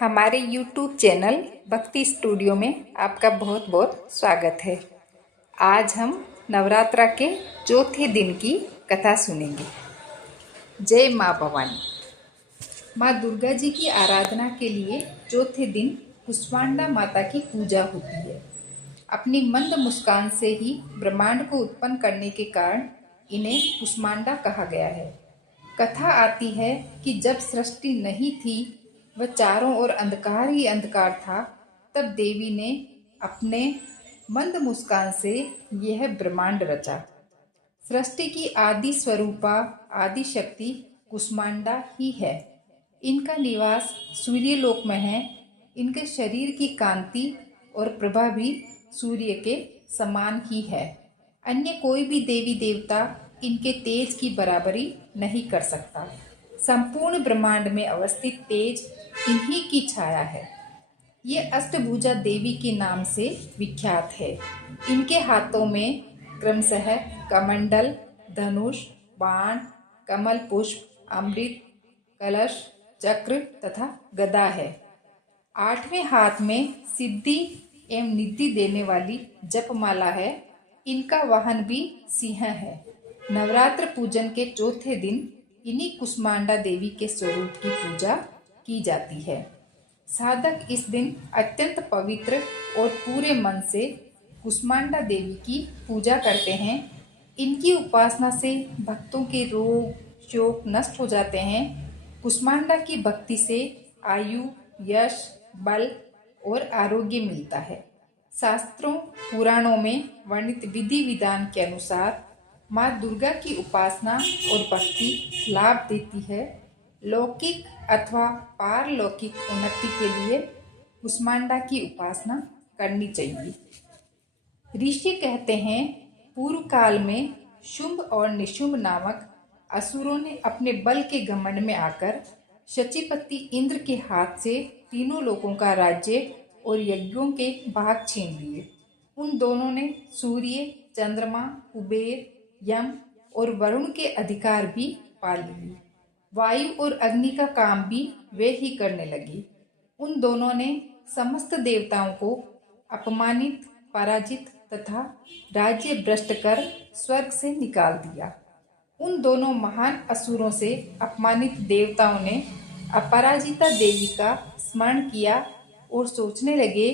हमारे YouTube channel भक्ति studio में आपका बहुत बहुत स्वागत है। आज हम नवरात्रा के चौथे दिन की कथा सुनेंगे। जय माँ भवानी। माँ दुर्गा जी की आराधना के लिए चौथे दिन कुष्मांडा माता की पूजा होती है। अपनी मंद मुस्कान से ही ब्रह्मांड को उत्पन्न करने के कारण इन्हें कुष्मांडा कहा गया है। कथा आती है कि जब सृष्टि नहीं थी, वह चारों ओर अंधकार ही अंधकार था, तब देवी ने अपने मंद मुस्कान से यह ब्रह्मांड रचा। सृष्टि की आदि स्वरूपा आदि शक्ति कुष्मांडा ही है। इनका निवास सूर्यलोक में है। इनके शरीर की कांति और प्रभा भी सूर्य के समान ही है। अन्य कोई भी देवी देवता इनके तेज की बराबरी नहीं कर सकता। संपूर्ण ब्रह्मांड में अवस्थित तेज इन्हीं की छाया है। ये अष्टभुजा देवी के नाम से विख्यात है। इनके हाथों में क्रमशः कमंडल, धनुष, बाण, कमल पुष्प, अमृत, कलश, चक्र तथा गदा है। 8वें हाथ में सिद्धि एवं निधि देने वाली जपमाला है। इनका वाहन भी सिंह है। नवरात्र पूजन के चौथे दिन इन्हीं कुष्मांडा देवी के स्वरूप की पूजा की जाती है। साधक इस दिन अत्यंत पवित्र और पूरे मन से कुष्मांडा देवी की पूजा करते हैं। इनकी उपासना से भक्तों के रोग शोक नष्ट हो जाते हैं। कुष्मांडा की भक्ति से आयु, यश, बल और आरोग्य मिलता है। शास्त्रों पुराणों में वर्णित विधि विधान के अनुसार माँ दुर्गा की उपासना और भक्ति लाभ देती है। लौकिक अथवा पारलौकिक उन्नति के लिए कुष्मांडा की उपासना करनी चाहिए। ऋषि कहते हैं, पूर्व काल में शुंभ और निशुंभ नामक असुरों ने अपने बल के घमंड में आकर शचीपति इंद्र के हाथ से तीनों लोकों का राज्य और यज्ञों के भाग छीन लिए। उन दोनों ने सूर्य, चंद्रमा, कुबेर, यम और वरुण के अधिकार भी पा लिए। वायु और अग्नि का काम भी वे ही करने लगे। उन दोनों ने समस्त देवताओं को अपमानित, पराजित तथा राज्य भ्रष्ट कर स्वर्ग से निकाल दिया। उन दोनों महान असुरों से अपमानित देवताओं ने अपराजिता देवी का स्मरण किया और सोचने लगे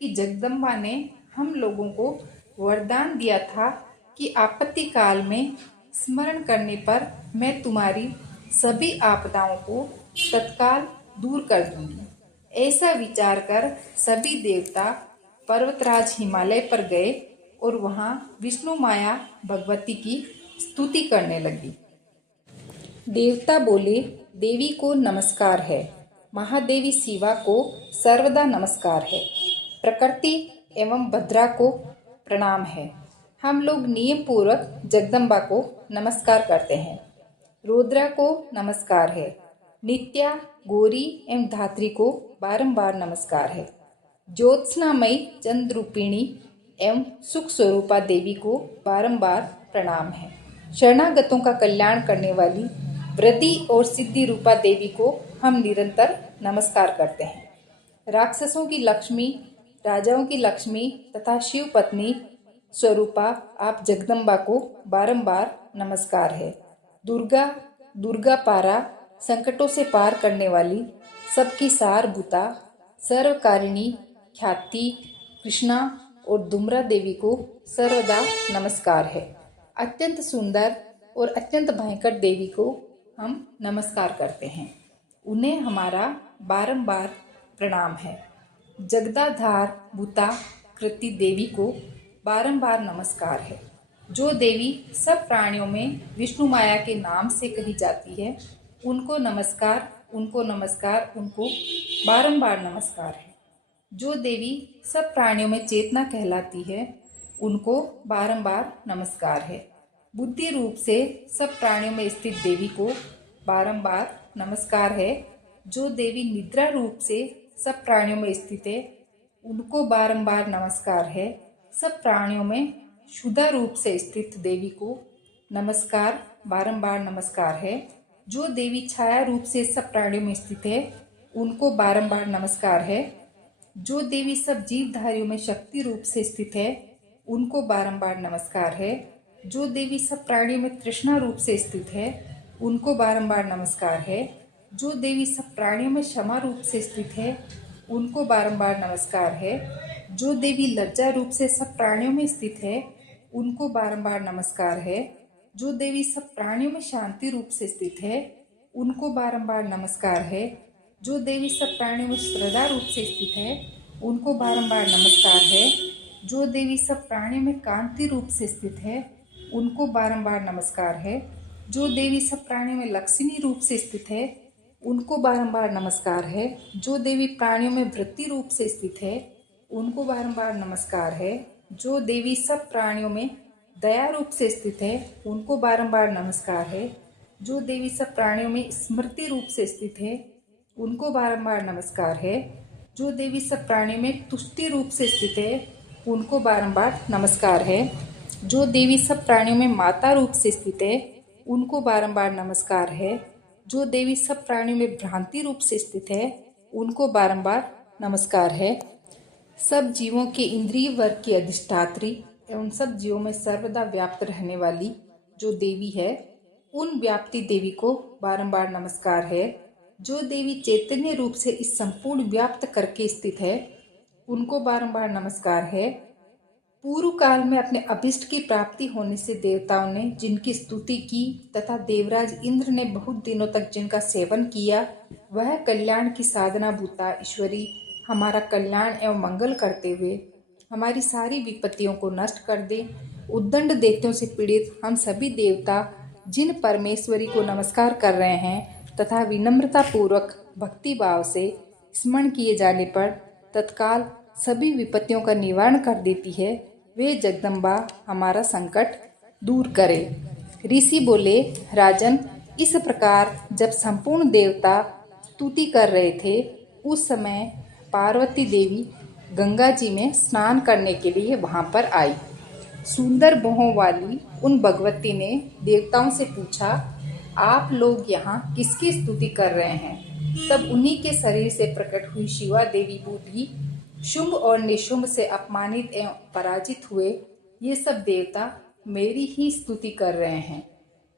कि जगदम्बा ने हम लोगों को वरदान दिया था कि आपत्ति काल में स्मरण करने पर मैं तुम्हारी सभी आपदाओं को तत्काल दूर कर दूंगी। ऐसा विचार कर सभी देवता पर्वतराज हिमालय पर गए और वहां विष्णु माया भगवती की स्तुति करने लगी। देवता बोले, देवी को नमस्कार है। महादेवी शिवा को सर्वदा नमस्कार है। प्रकृति एवं भद्रा को प्रणाम है। हम लोग नियम पूर्वक जगदम्बा को नमस्कार करते हैं। रुद्रा को नमस्कार है। नित्या, गौरी एवं धात्री को बारंबार नमस्कार है। ज्योत्सनामयी चंद्र रूपिणी एवं सुख स्वरूपा देवी को बारंबार प्रणाम है। शरणागतों का कल्याण करने वाली वृद्धि और सिद्धि रूपा देवी को हम निरंतर नमस्कार करते हैं। राक्षसों की लक्ष्मी, राजाओं की लक्ष्मी तथा शिव पत्नी स्वरूपा आप जगदम्बा को बारंबार नमस्कार है। दुर्गा, दुर्गा पारा, संकटों से पार करने वाली, सबकी सारभूता, सर्वकारिणी, ख्याति, कृष्णा और धूम्रा देवी को सर्वदा नमस्कार है। अत्यंत सुंदर और अत्यंत भयंकर देवी को हम नमस्कार करते हैं। उन्हें हमारा बारंबार प्रणाम है। जगदाधार भूता कृति देवी को बारंबार नमस्कार है। जो देवी सब प्राणियों में विष्णु माया के नाम से कही जाती है, उनको नमस्कार, उनको नमस्कार, उनको बारंबार नमस्कार है। जो देवी सब प्राणियों में चेतना कहलाती है, उनको बारंबार नमस्कार है। बुद्धि रूप से सब प्राणियों में स्थित देवी को बारंबार नमस्कार है। जो देवी निद्रा रूप से सब प्राणियों में स्थित है, उनको बारंबार नमस्कार है। सब प्राणियों में शुद्धा रूप से स्थित देवी को नमस्कार, बारंबार नमस्कार है। जो देवी छाया रूप से सब प्राणियों में स्थित है, उनको बारंबार नमस्कार है। जो देवी सब जीवधारियों में शक्ति रूप से स्थित है, उनको बारंबार नमस्कार है। जो देवी सब प्राणियों में तृष्णा रूप से स्थित है, उनको बारंबार नमस्कार है। जो देवी सब प्राणियों में क्षमा रूप से स्थित है, उनको बारंबार नमस्कार है। जो देवी लज्जा रूप से सब प्राणियों में स्थित है, उनको बारंबार नमस्कार है। जो देवी सब प्राणियों में शांति रूप से स्थित है, उनको बारंबार नमस्कार है। जो देवी सब प्राणियों में श्रद्धा रूप से स्थित है, उनको बारंबार नमस्कार है। जो देवी सब प्राणियों में कांति रूप से स्थित है, उनको बारंबार नमस्कार है। जो देवी सब प्राणियों में लक्ष्मी रूप से स्थित है, उनको बारंबार नमस्कार है। जो देवी प्राणियों में वृत्ति रूप से स्थित है, उनको बारंबार नमस्कार है। जो देवी सब प्राणियों में दया रूप से स्थित है, उनको बारंबार नमस्कार है। जो देवी सब प्राणियों में स्मृति रूप से स्थित है, उनको बारंबार नमस्कार है। जो देवी सब प्राणियों में तुष्टि रूप से स्थित है, उनको बारंबार नमस्कार है। जो देवी सब प्राणियों में माता रूप से स्थित है, उनको बारंबार नमस्कार है। जो देवी सब प्राणियों में भ्रांति रूप से स्थित है, उनको बारंबार नमस्कार है। सब जीवों के इंद्रिय वर्ग की अधिष्ठात्री एवं सब जीवों में सर्वदा व्याप्त रहने वाली जो देवी है, उन व्याप्ति देवी को बारंबार नमस्कार है। जो देवी चैतन्य रूप से इस संपूर्ण व्याप्त करके स्थित है, उनको बारंबार नमस्कार है। पूर्व काल में अपने अभिष्ट की प्राप्ति होने से देवताओं ने जिनकी स्तुति की तथा देवराज इंद्र ने बहुत दिनों तक जिनका सेवन किया, वह कल्याण की साधना भूता ईश्वरी हमारा कल्याण एवं मंगल करते हुए हमारी सारी विपत्तियों को नष्ट कर दे। उद्दंड दैत्यों से पीड़ित हम सभी देवता जिन परमेश्वरी को नमस्कार कर रहे हैं तथा विनम्रता पूर्वक भक्ति भाव से स्मरण किए जाने पर तत्काल सभी विपत्तियों का निवारण कर देती है, वे जगदम्बा हमारा संकट दूर करे। ऋषि बोले, राजन, इस प्रकार जब संपूर्ण देवता स्तुति कर रहे थे, उस समय पार्वती देवी गंगा जी में स्नान करने के लिए वहां पर आई। सुंदर बाहों वाली उन भगवती ने देवताओं से पूछा, आप लोग यहाँ किसकी स्तुति कर रहे हैं? तब उन्हीं के शरीर से प्रकट हुई शिवा देवी बोली, शुंभ और निशुंभ से अपमानित एवं पराजित हुए ये सब देवता मेरी ही स्तुति कर रहे हैं,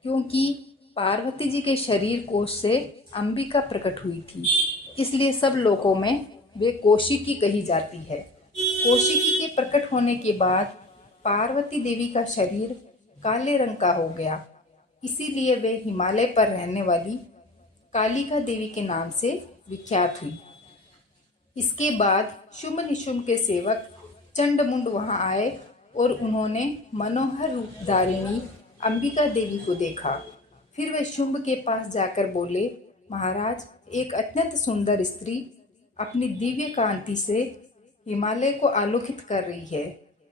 क्योंकि पार्वती जी के शरीर कोश से अंबिका प्रकट हुई थी, इसलिए सब लोकों में वे कौशिकी कही जाती है। कौशिकी के प्रकट होने के बाद पार्वती देवी का शरीर काले रंग का हो गया, इसीलिए वे हिमालय पर रहने वाली कालिका देवी के नाम से विख्यात हुई। इसके बाद शुंभ निशुंभ के सेवक चंडमुंड वहां आए और उन्होंने मनोहर रूप धारिणी अंबिका देवी को देखा। फिर वे शुंभ के पास जाकर बोले, महाराज, एक अत्यंत सुंदर स्त्री अपनी दिव्य कांति से हिमालय को आलोकित कर रही है।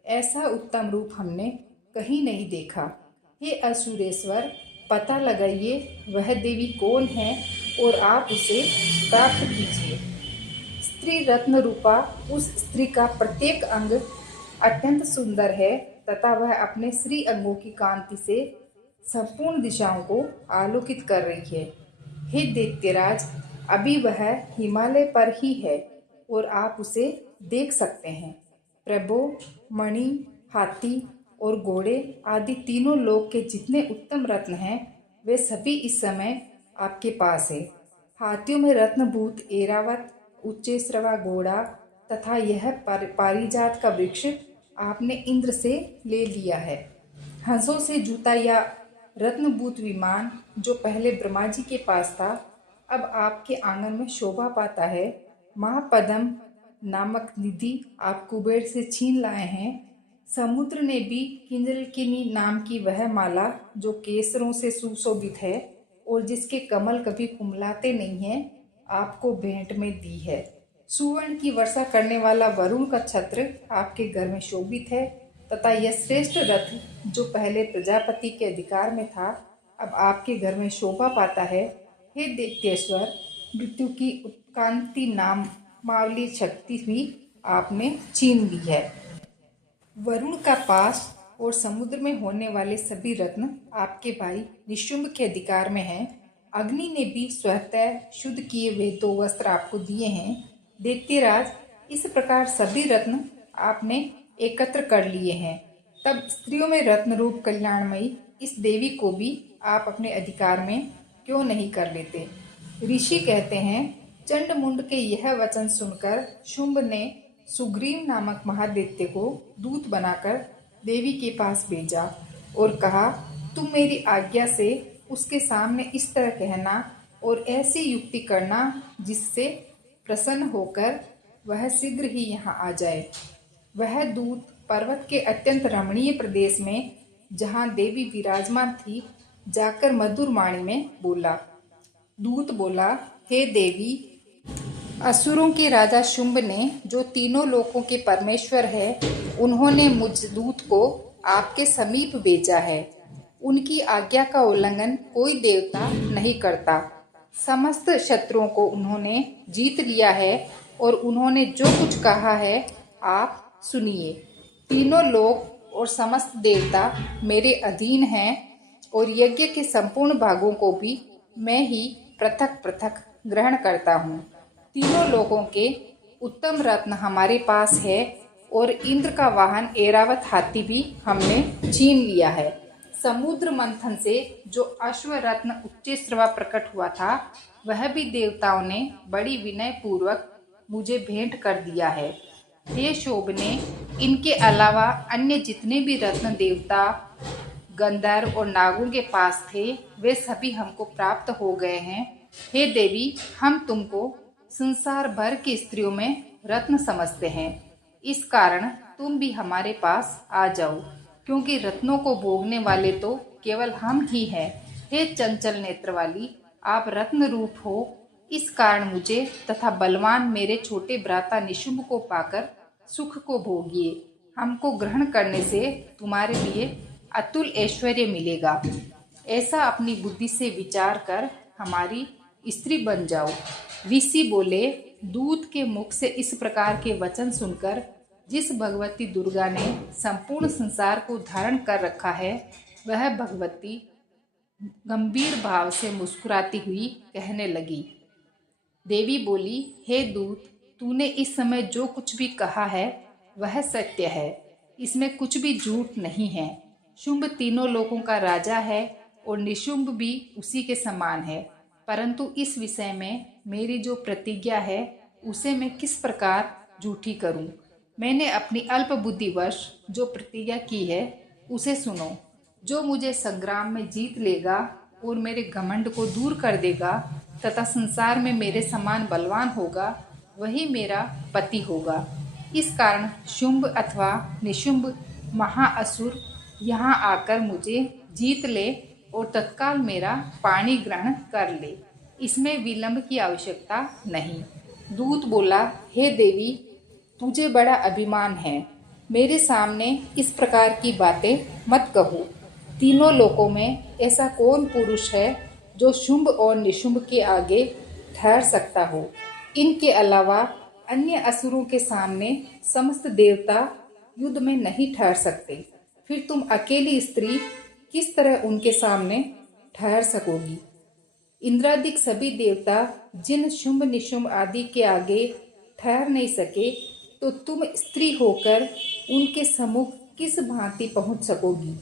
ऐसा उत्तम रूप हमने कहीं नहीं देखा। हे असुरेश्वर, पता लगाइए वह देवी कौन है और आप उसे प्राप्त कीजिए। स्त्री रत्न रूपा उस स्त्री का प्रत्येक अंग अत्यंत सुंदर है तथा वह अपने श्री अंगों की कांति से संपूर्ण दिशाओं को आलोकित कर रही है। हे दैत्यराज, अभी वह हिमालय पर ही है और आप उसे देख सकते हैं। प्रभो, मणि, हाथी और घोड़े आदि तीनों लोक के जितने उत्तम रत्न हैं, वे सभी इस समय आपके पास है। हाथियों में रत्नभूत एरावत, उच्चैश्रवा घोड़ा तथा यह पारिजात का वृक्ष आपने इंद्र से ले लिया है। हंसों से जूता या रत्नभूत विमान जो पहले ब्रह्मा जी के पास था, अब आपके आंगन में शोभा पाता है। महापद्म नामक निधि आप कुबेर से छीन लाए हैं। समुद्र ने भी किंजलकिनी नाम की वह माला जो केसरों से सुशोभित है और जिसके कमल कभी कुमलाते नहीं हैं, आपको भेंट में दी है। सुवर्ण की वर्षा करने वाला वरुण का छत्र आपके घर में शोभित है तथा यह श्रेष्ठ रथ जो पहले प्रजापति के अधिकार में था, अब आपके घर में शोभा पाता है। हे दैत्येश्वर, मृत्यु की उत्क्रांति नामावली शक्ति भी आपने छीन ली है। वरुण का पास और समुद्र में होने वाले सभी रत्न आपके भाई निशुंभ के अधिकार में हैं। अग्नि ने भी स्वतः शुद्ध किए हुए 2 वस्त्र आपको दिए हैं। दैत्यराज, इस प्रकार सभी रत्न आपने एकत्र कर लिए हैं, तब स्त्रियों में रत्न रूप कल्याणमयी इस देवी को भी आप अपने अधिकार में क्यों नहीं कर लेते। ऋषि कहते हैं, चंडमुंड के यह वचन सुनकर शुंभ ने सुग्रीव नामक महादैत्य को दूत बनाकर देवी के पास भेजा और कहा, तुम मेरी आज्ञा से उसके सामने इस तरह कहना और ऐसी युक्ति करना जिससे प्रसन्न होकर वह शीघ्र ही यहाँ आ जाए। वह दूत पर्वत के अत्यंत रमणीय प्रदेश में जहाँ देवी विराजमान थी जाकर मधुर वाणी में बोला। दूत बोला, हे देवी, असुरों के राजा शुंभ ने जो तीनों लोकों के परमेश्वर है, उन्होंने मुझ दूत को आपके समीप भेजा है। उनकी आज्ञा का उल्लंघन कोई देवता नहीं करता। समस्त शत्रुओं को उन्होंने जीत लिया है और उन्होंने जो कुछ कहा है आप सुनिए। तीनों लोक और समस्त देवता मेरे अधीन हैं और यज्ञ के संपूर्ण भागों को भी मैं ही पृथक पृथक ग्रहण करता हूँ। तीनों लोगों के उत्तम रत्न हमारे पास है और इंद्र का वाहन ऐरावत हाथी भी हमने छीन लिया है। समुद्र मंथन से जो अश्व रत्न उच्चैश्रवा प्रकट हुआ था, वह भी देवताओं ने बड़ी विनय पूर्वक मुझे भेंट कर दिया है। हे शोभने, इनके अलावा अन्य जितने भी रत्न देवता, गंधर्व और नागों के पास थे, वे सभी हमको प्राप्त हो गए हैं। हे देवी, हम तुमको संसार भर की स्त्रियों में रत्न समझते हैं। इस कारण तुम भी हमारे पास आ जाओ, क्योंकि रत्नों को भोगने वाले तो केवल हम ही हैं। हे चंचल नेत्र वाली, आप रत्न रूप हो, इस कारण मुझे तथा बलवान मेरे छोटे भ्राता निशुंभ को पाकर सुख को भोगिए। हमको ग्रहण करने से तुम्हारे लिए अतुल ऐश्वर्य मिलेगा। ऐसा अपनी बुद्धि से विचार कर हमारी स्त्री बन जाओ। ऋषि बोले, दूत के मुख से इस प्रकार के वचन सुनकर जिस भगवती दुर्गा ने संपूर्ण संसार को धारण कर रखा है, वह भगवती गंभीर भाव से मुस्कुराती हुई कहने लगी। देवी बोली, हे दूत, तूने इस समय जो कुछ भी कहा है वह सत्य है, इसमें कुछ भी झूठ नहीं है। शुंभ तीनों लोगों का राजा है और निशुंभ भी उसी के समान है, परंतु इस विषय में मेरी जो प्रतिज्ञा है उसे मैं किस प्रकार झूठी करूं। मैंने अपनी अल्प बुद्धिवश जो प्रतिज्ञा की है उसे सुनो। जो मुझे संग्राम में जीत लेगा और मेरे घमंड को दूर कर देगा तथा संसार में मेरे समान बलवान होगा, वही मेरा पति होगा। इस कारण शुंभ अथवा निशुंभ महाअसुर यहाँ आकर मुझे जीत ले और तत्काल मेरा पाणी ग्रहण कर ले, इसमें विलंब की आवश्यकता नहीं। दूत बोला, हे देवी, तुझे बड़ा अभिमान है, मेरे सामने इस प्रकार की बातें मत कहो। तीनों लोकों में ऐसा कौन पुरुष है जो शुंभ और निशुंभ के आगे ठहर सकता हो। इनके अलावा अन्य असुरों के सामने समस्त देवता युद्ध में नहीं ठहर सकते। फिर तुम अकेली स्त्री किस तरह उनके सामने ठहर सकोगी। इंद्रादिक सभी देवता जिन शुंभ निशुंभ आदि के आगे ठहर नहीं सके, तो तुम स्त्री होकर उनके सम्मुख किस भांति पहुंच सकोगी।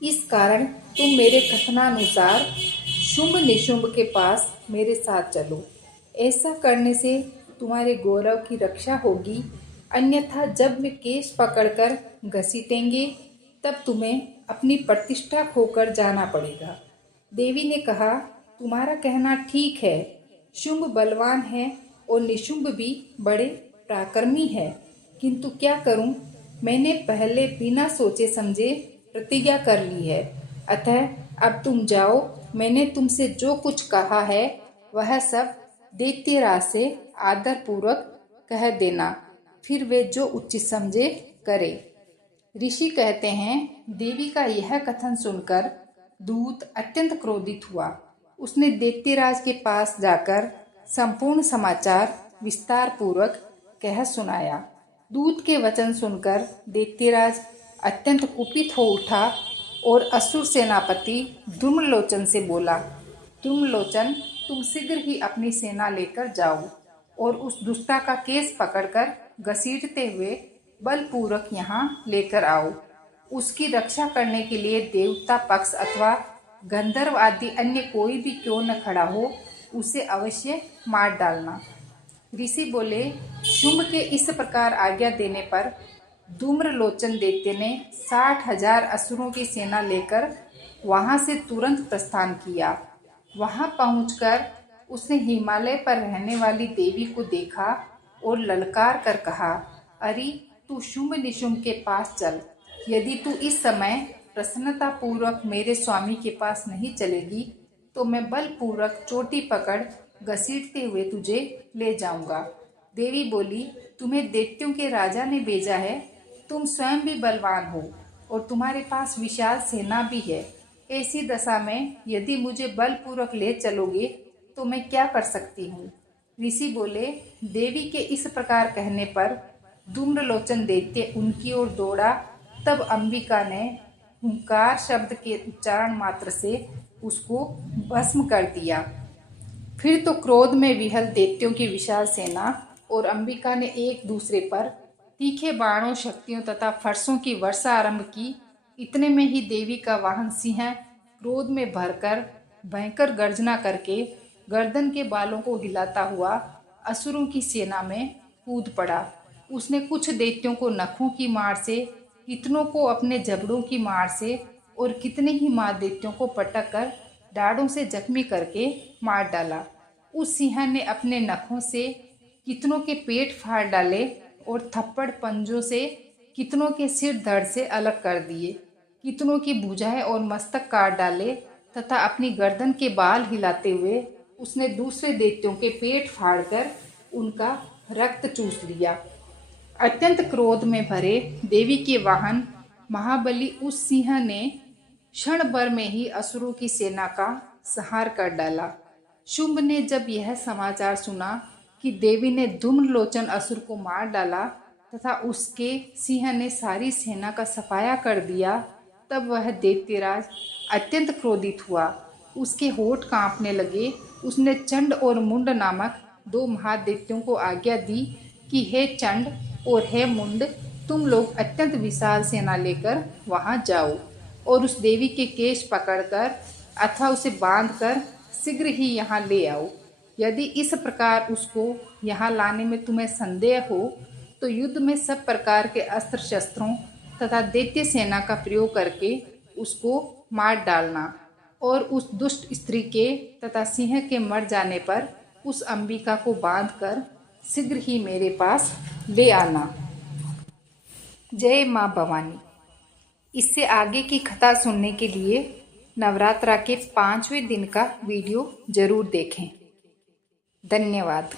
इस कारण तुम मेरे कथनानुसार शुंभ निशुंभ के पास मेरे साथ चलो। ऐसा करने से तुम्हारे गौरव की रक्षा होगी, अन्यथा जब वे केश पकड़कर घसीटेंगे तब तुम्हें अपनी प्रतिष्ठा खोकर जाना पड़ेगा। देवी ने कहा, तुम्हारा कहना ठीक है, शुंभ बलवान है और निशुंभ भी बड़े पराक्रमी है, किंतु क्या करूं, मैंने पहले बिना सोचे समझे प्रतिज्ञा कर ली है। अतः अब तुम जाओ, मैंने तुमसे जो कुछ कहा है वह सब दैत्यराज से आदर पूर्वक कह देना, फिर वे जो उचित समझे करे। ऋषि कहते हैं, देवी का यह कथन सुनकर दूत अत्यंत क्रोधित हुआ। उसने दैत्यराज के पास जाकर संपूर्ण समाचार विस्तार पूर्वक कह सुनाया। दूत के वचन सुनकर दैत्यराज अत्यंत कुपित हो उठा और असुर सेनापति धूम्रलोचन से बोला, धूम्रलोचन, तुम शीघ्र ही अपनी सेना लेकर जाओ और उस दुष्टा का केस पकड़कर घसीटते हुए बलपूर्वक यहाँ लेकर आओ। उसकी रक्षा करने के लिए देवता पक्ष अथवा गंधर्व आदि अन्य कोई भी क्यों न खड़ा हो, उसे अवश्य मार डालना। ऋषि बोले, शुंभ के इस प्रकार आज्ञा देने पर धूम्रलोचन दैत्य ने 60,000 असुरों की सेना लेकर वहां से तुरंत प्रस्थान किया। वहां पहुंचकर उसने हिमालय पर रहने वाली देवी को देखा और ललकार कर कहा, अरे तू शुंभ निशुंभ के पास चल। यदि तू इस समय प्रसन्नता पूर्वक मेरे स्वामी के पास नहीं चलेगी तो मैं बलपूर्वक चोटी पकड़ घसीटते हुए तुझे ले जाऊंगा। देवी बोली, तुम्हें दैत्यों के राजा ने भेजा है, तुम स्वयं भी बलवान हो और तुम्हारे पास विशाल सेना भी है। ऐसी दशा में यदि मुझे बलपूर्वक ले चलोगे तो मैं क्या कर सकती हूँ। ऋषि बोले, देवी के इस प्रकार कहने पर धूम्रलोचन दैत्य उनकी ओर दौड़ा। तब अंबिका ने हुंकार शब्द के उच्चारण मात्र से उसको भस्म कर दिया। फिर तो क्रोध में विहल दैत्यों की विशाल सेना और अंबिका ने एक दूसरे पर तीखे बाणों, शक्तियों तथा फरसों की वर्षा आरंभ की। इतने में ही देवी का वाहन सिंह क्रोध में भरकर भयंकर गर्जना करके गर्दन के बालों को हिलाता हुआ असुरों की सेना में कूद पड़ा। उसने कुछ दैत्यों को नखों की मार से, कितनों को अपने जबड़ों की मार से और कितने ही मार दैत्यों को पटक कर डाढ़ों से जख्मी करके मार डाला। उस सिंह ने अपने नखों से कितनों के पेट फाड़ डाले और थप्पड़ पंजों से कितनों के सिर धड़ से अलग कर दिए। कितनों की भुजाएं और मस्तक काट डाले तथा अपनी गर्दन के बाल हिलाते हुए उसने दूसरे दैत्यों के पेट फाड़कर उनका रक्त चूस लिया। अत्यंत क्रोध में भरे देवी के वाहन महाबली उस सिंह ने क्षण भर में ही असुरों की सेना का संहार कर डाला। शुंभ ने जब यह समाचार सुना कि देवी ने धूम्रलोचन असुर को मार डाला तथा उसके सिंह ने सारी सेना का सफाया कर दिया, तब वह दैत्यराज अत्यंत क्रोधित हुआ। उसके होठ कांपने लगे। उसने चंड और मुंड नामक 2 महादैत्यों को आज्ञा दी कि हे चंड और हे मुंड, तुम लोग अत्यंत विशाल सेना लेकर वहां जाओ और उस देवी के केश पकड़कर अथवा उसे बांधकर शीघ्र ही यहाँ ले आओ। यदि इस प्रकार उसको यहाँ लाने में तुम्हें संदेह हो तो युद्ध में सब प्रकार के अस्त्र शस्त्रों तथा दैत्य सेना का प्रयोग करके उसको मार डालना और उस दुष्ट स्त्री के तथा सिंह के मर जाने पर उस अंबिका को बांधकर शीघ्र ही मेरे पास ले आना। जय माँ भवानी। इससे आगे की कथा सुनने के लिए नवरात्रा के 5वें दिन का वीडियो जरूर देखें। धन्यवाद।